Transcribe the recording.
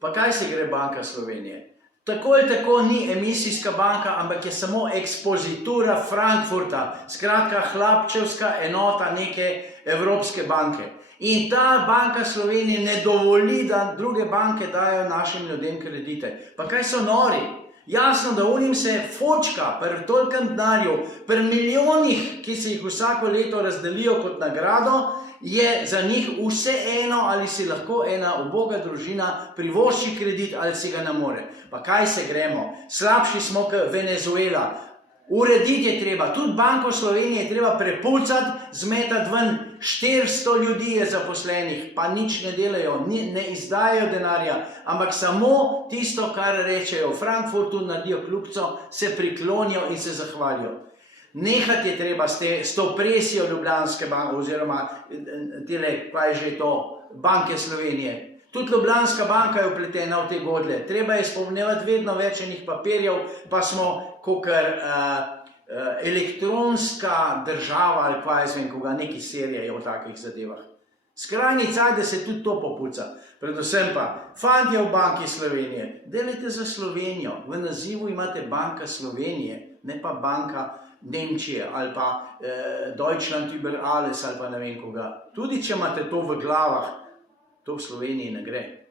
Pa kaj se gre Banka Slovenije? Tako ali tako ni emisijska banka, ampak je samo ekspozitura Frankfurta, skratka hlapčevska enota neke Evropske banke. In ta Banka Slovenije ne dovoli, da druge banke dajo našim ljudem kredite. Pa kaj so nori? Jasno, da unim se fočka pri tolkem denarju, pri milijonih, ki se jih vsako leto razdelijo kot nagrado, je za njih vse eno, ali si lahko ena uboga družina privošči kredit ali si ga ne more. Pa kaj se gremo? Slabši smo kot Venezuela. Urediti je treba, tudi Banko Slovenije je treba prepucati, zmetati ven, 400 ljudi je zaposlenih, pa nič ne delajo, ne izdajajo denarja, ampak samo tisto, kar rečejo v Frankfurtu, naredijo kljubco, se priklonijo in se zahvalijo. Nehati je treba s to presijo Ljubljanske banke, oziroma tele, kaj že to, Banke Slovenije. Tudi Ljubljanska banka je vpletena v te godle. Treba je izpolnjevati vedno več enih papirjev, pa smo kakor elektronska država ali kaj jaz vem, koga neki serije o takih zadevah. Skrajni cajt, da se tudi to popuca. Predvsem pa, fantje v Banki Slovenije, delajte za Slovenijo. V nazivu imate Banka Slovenije, ne pa Banka Nemčije ali pa Deutschland über alles ali pa ne vem koga. Tudi če imate to v glavah, to v Sloveniji ne gre.